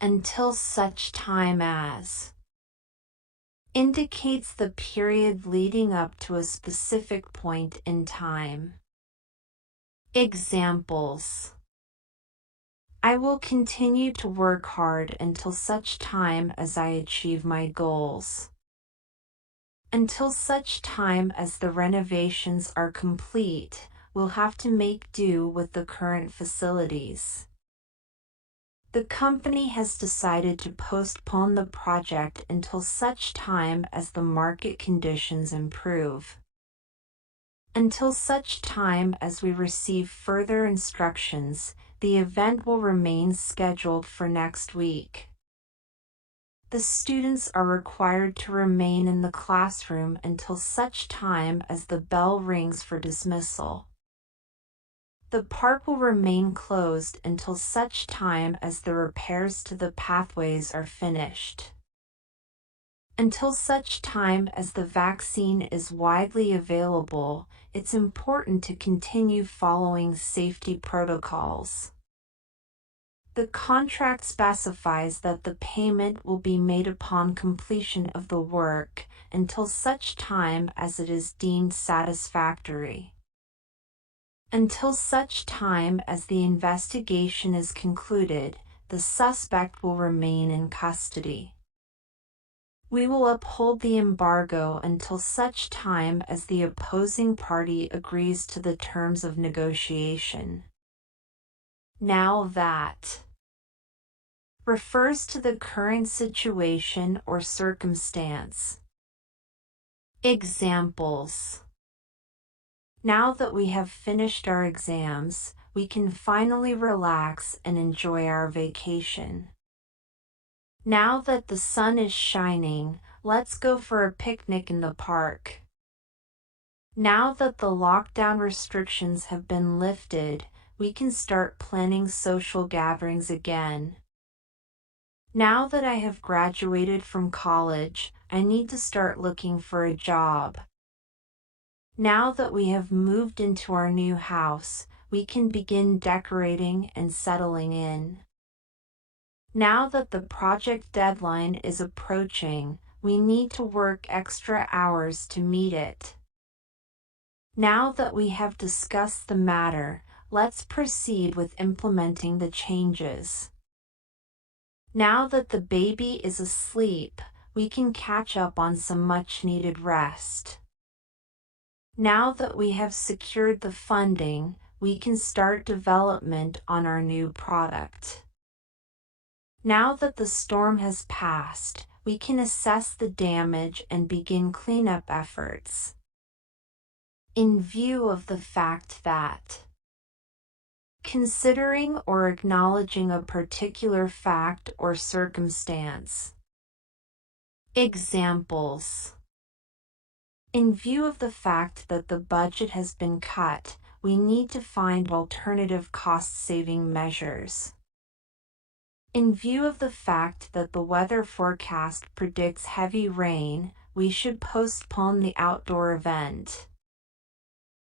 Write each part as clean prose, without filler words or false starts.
until such time as indicates the period leading up to a specific point in time. Examples: I will continue to work hard until such time as I achieve my goals. Until such time as the renovations are complete, we'll have to make do with the current facilities. The company has decided to postpone the project until such time as the market conditions improve. Until such time as we receive further instructions, the event will remain scheduled for next week. The students are required to remain in the classroom until such time as the bell rings for dismissal. The park will remain closed until such time as the repairs to the pathways are finished. Until such time as the vaccine is widely available, it's important to continue following safety protocols. The contract specifies that the payment will be made upon completion of the work until such time as it is deemed satisfactory. Until such time as the investigation is concluded, the suspect will remain in custody. We will uphold the embargo until such time as the opposing party agrees to the terms of negotiation. Now that refers to the current situation or circumstance. Examples: now that we have finished our exams, we can finally relax and enjoy our vacation. Now that the sun is shining, let's go for a picnic in the park. Now that the lockdown restrictions have been lifted, we can start planning social gatherings again. Now that I have graduated from college, I need to start looking for a job. Now that we have moved into our new house, we can begin decorating and settling in. Now that the project deadline is approaching, we need to work extra hours to meet it. Now that we have discussed the matter, let's proceed with implementing the changes. Now that the baby is asleep, we can catch up on some much-needed rest. Now that we have secured the funding, we can start development on our new product. Now that the storm has passed, we can assess the damage and begin cleanup efforts. In view of the fact that considering or acknowledging a particular fact or circumstance. Examples: in view of the fact that the budget has been cut, we need to find alternative cost-saving measures. In view of the fact that the weather forecast predicts heavy rain, we should postpone the outdoor event.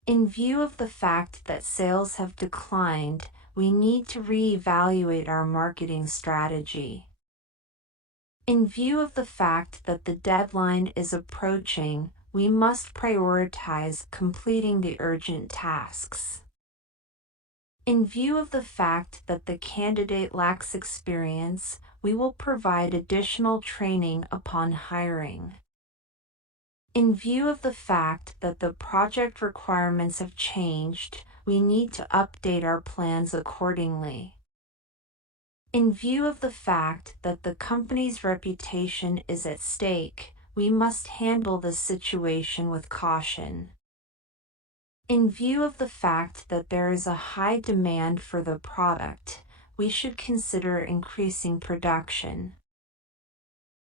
In view of the fact that sales have declined, we need to reevaluate our marketing strategy. In view of the fact that the deadline is approaching, we must prioritize completing the urgent tasks. In view of the fact that the candidate lacks experience, we will provide additional training upon hiring. In view of the fact that the project requirements have changed, we need to update our plans accordingly. In view of the fact that the company's reputation is at stake, we must handle the situation with caution. In view of the fact that there is a high demand for the product, we should consider increasing production.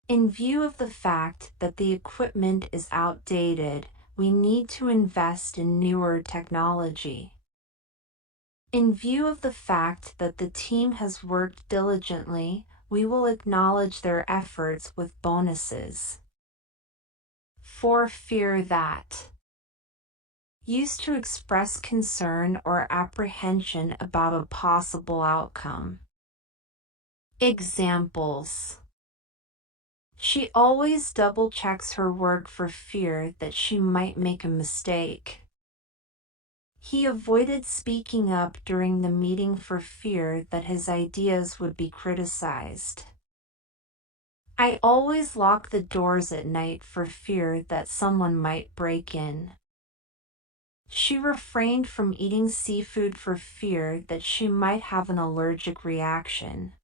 In view of the fact that the equipment is outdated, we need to invest in newer technology. In view of the fact that the team has worked diligently, we will acknowledge their efforts with bonuses. For fear that used to express concern or apprehension about a possible outcome. Examples. She always double-checks her work for fear that she might make a mistake. He avoided speaking up during the meeting for fear that his ideas would be criticized. I always lock the doors at night for fear that someone might break in. She refrained from eating seafood for fear that she might have an allergic reaction.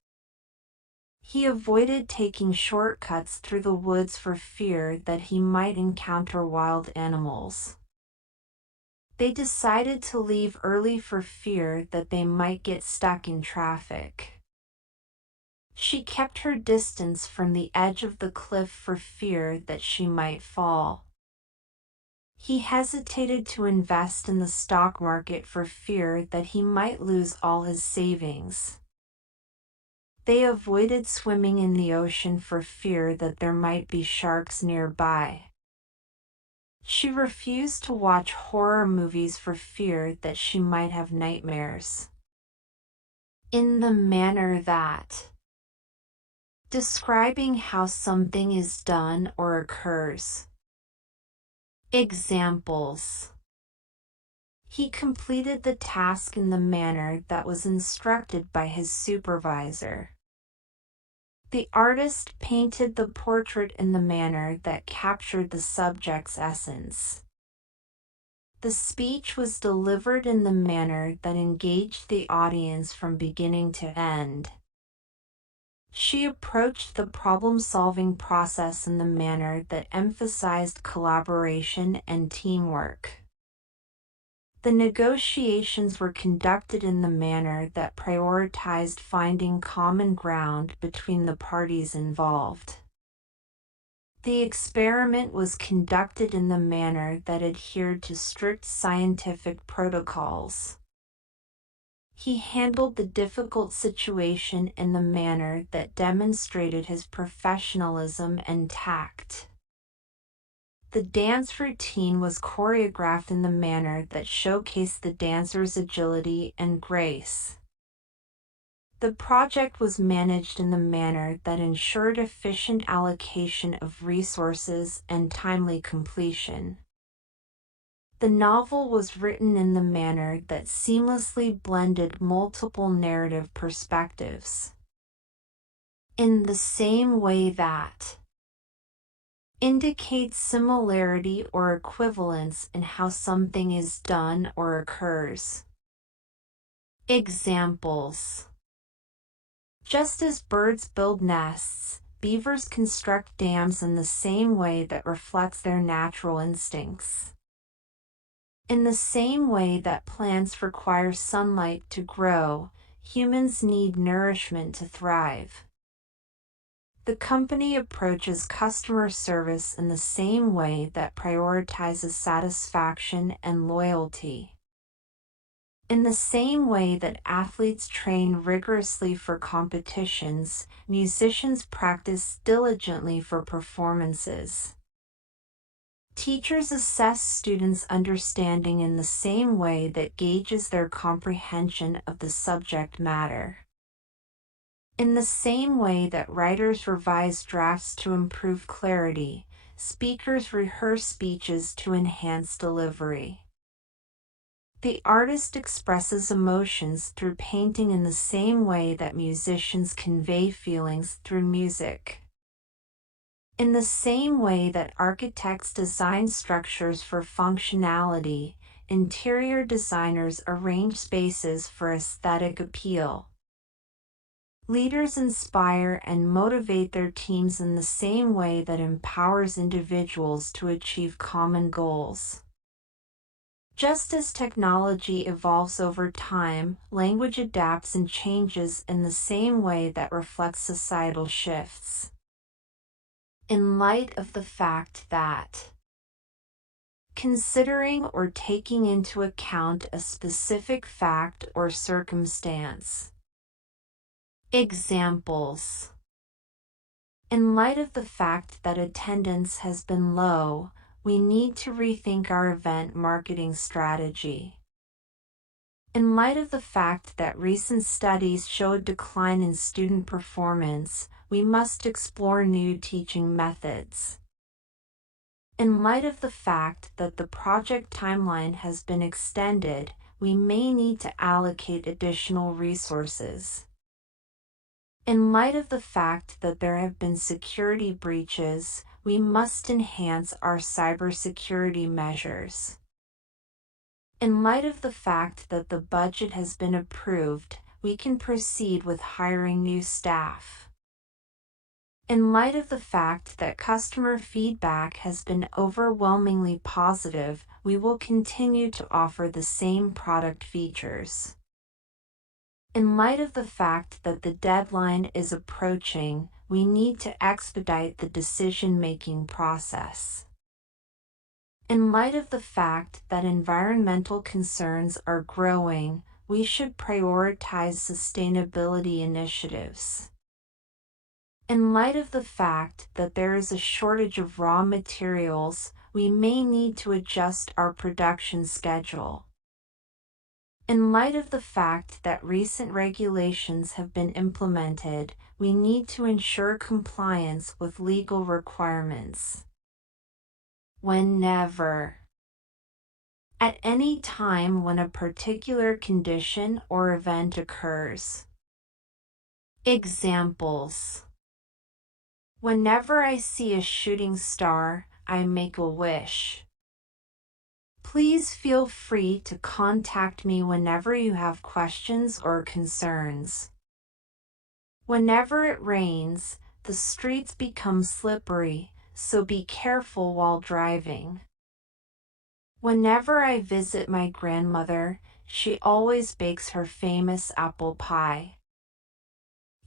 He avoided taking shortcuts through the woods for fear that he might encounter wild animals. They decided to leave early for fear that they might get stuck in traffic. She kept her distance from the edge of the cliff for fear that she might fall. He hesitated to invest in the stock market for fear that he might lose all his savings. They avoided swimming in the ocean for fear that there might be sharks nearby. She refused to watch horror movies for fear that she might have nightmares. In the manner that. Describing how something is done or occurs. Examples. He completed the task in the manner that was instructed by his supervisor. The artist painted the portrait in the manner that captured the subject's essence. The speech was delivered in the manner that engaged the audience from beginning to end. She approached the problem-solving process in the manner that emphasized collaboration and teamwork. The negotiations were conducted in the manner that prioritized finding common ground between the parties involved. The experiment was conducted in the manner that adhered to strict scientific protocols. He handled the difficult situation in the manner that demonstrated his professionalism and tact. The dance routine was choreographed in the manner that showcased the dancer's agility and grace. The project was managed in the manner that ensured efficient allocation of resources and timely completion. The novel was written in the manner that seamlessly blended multiple narrative perspectives. In the same way that. Indicates similarity or equivalence in how something is done or occurs. Examples. Just as birds build nests, beavers construct dams in the same way that reflects their natural instincts. In the same way that plants require sunlight to grow, humans need nourishment to thrive. The company approaches customer service in the same way that prioritizes satisfaction and loyalty. In the same way that athletes train rigorously for competitions, musicians practice diligently for performances. Teachers assess students' understanding in the same way that gauges their comprehension of the subject matter. In the same way that writers revise drafts to improve clarity, speakers rehearse speeches to enhance delivery. The artist expresses emotions through painting in the same way that musicians convey feelings through music. In the same way that architects design structures for functionality, interior designers arrange spaces for aesthetic appeal. Leaders inspire and motivate their teams in the same way that empowers individuals to achieve common goals. Just as technology evolves over time, language adapts and changes in the same way that reflects societal shifts. In light of the fact that considering or taking into account a specific fact or circumstance. Examples. In light of the fact that attendance has been low, we need to rethink our event marketing strategy. In light of the fact that recent studies show a decline in student performance, we must explore new teaching methods. In light of the fact that the project timeline has been extended, we may need to allocate additional resources. In light of the fact that there have been security breaches, we must enhance our cybersecurity measures. In light of the fact that the budget has been approved, we can proceed with hiring new staff. In light of the fact that customer feedback has been overwhelmingly positive, we will continue to offer the same product features. In light of the fact that the deadline is approaching, we need to expedite the decision-making process. In light of the fact that environmental concerns are growing, we should prioritize sustainability initiatives. In light of the fact that there is a shortage of raw materials, we may need to adjust our production schedule. In light of the fact that recent regulations have been implemented, we need to ensure compliance with legal requirements. Whenever. At any time when a particular condition or event occurs. Examples. Whenever I see a shooting star, I make a wish. Please feel free to contact me whenever you have questions or concerns. Whenever it rains, the streets become slippery, so be careful while driving. Whenever I visit my grandmother, she always bakes her famous apple pie.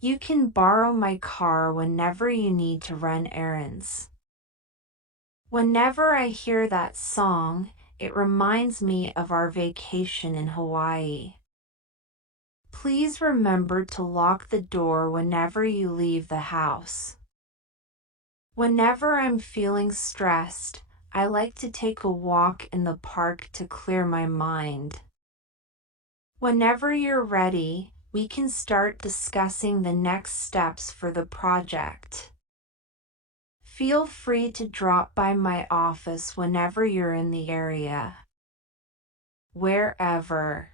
You can borrow my car whenever you need to run errands. Whenever I hear that song, it reminds me of our vacation in Hawaii. Please remember to lock the door whenever you leave the house. Whenever I'm feeling stressed, I like to take a walk in the park to clear my mind. Whenever you're ready, we can start discussing the next steps for the project. Feel free to drop by my office whenever you're in the area. Wherever.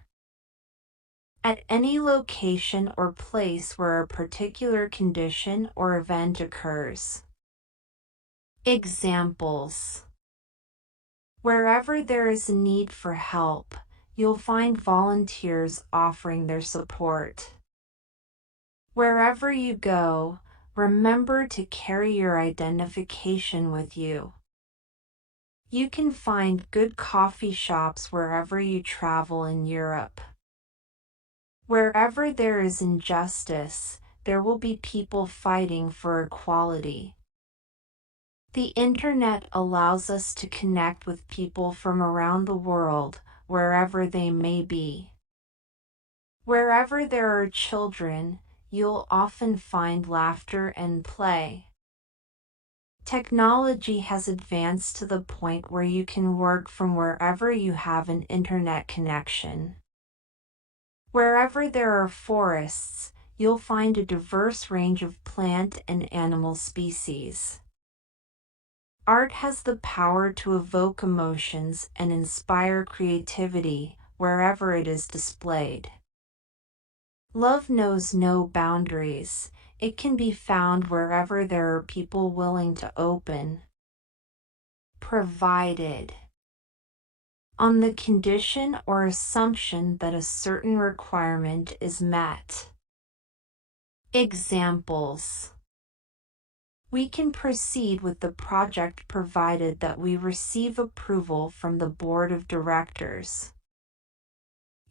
At any location or place where a particular condition or event occurs. Examples. Wherever there is a need for help, you'll find volunteers offering their support. Wherever you go, remember to carry your identification with you. You can find good coffee shops wherever you travel in Europe. Wherever there is injustice, there will be people fighting for equality. The internet allows us to connect with people from around the world, wherever they may be. Wherever there are children, you'll often find laughter and play. Technology has advanced to the point where you can work from wherever you have an internet connection. Wherever there are forests, you'll find a diverse range of plant and animal species. Art has the power to evoke emotions and inspire creativity wherever it is displayed. Love knows no boundaries. It can be found wherever there are people willing to open. Provided. On the condition or assumption that a certain requirement is met. Examples. We can proceed with the project provided that we receive approval from the board of directors.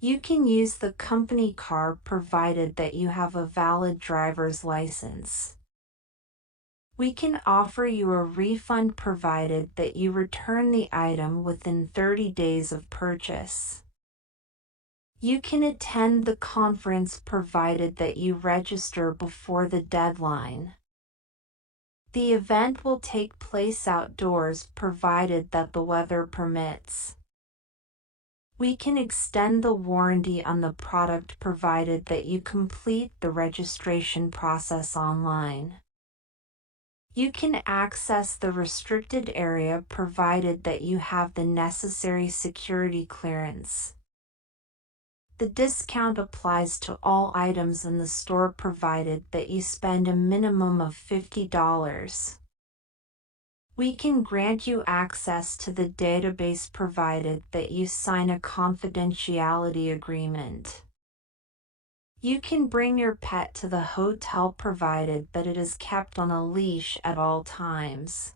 You can use the company car provided that you have a valid driver's license. We can offer you a refund provided that you return the item within 30 days of purchase. You can attend the conference provided that you register before the deadline. The event will take place outdoors provided that the weather permits. We can extend the warranty on the product provided that you complete the registration process online. You can access the restricted area provided that you have the necessary security clearance. The discount applies to all items in the store provided that you spend a minimum of $50. We can grant you access to the database provided that you sign a confidentiality agreement. You can bring your pet to the hotel provided that it is kept on a leash at all times.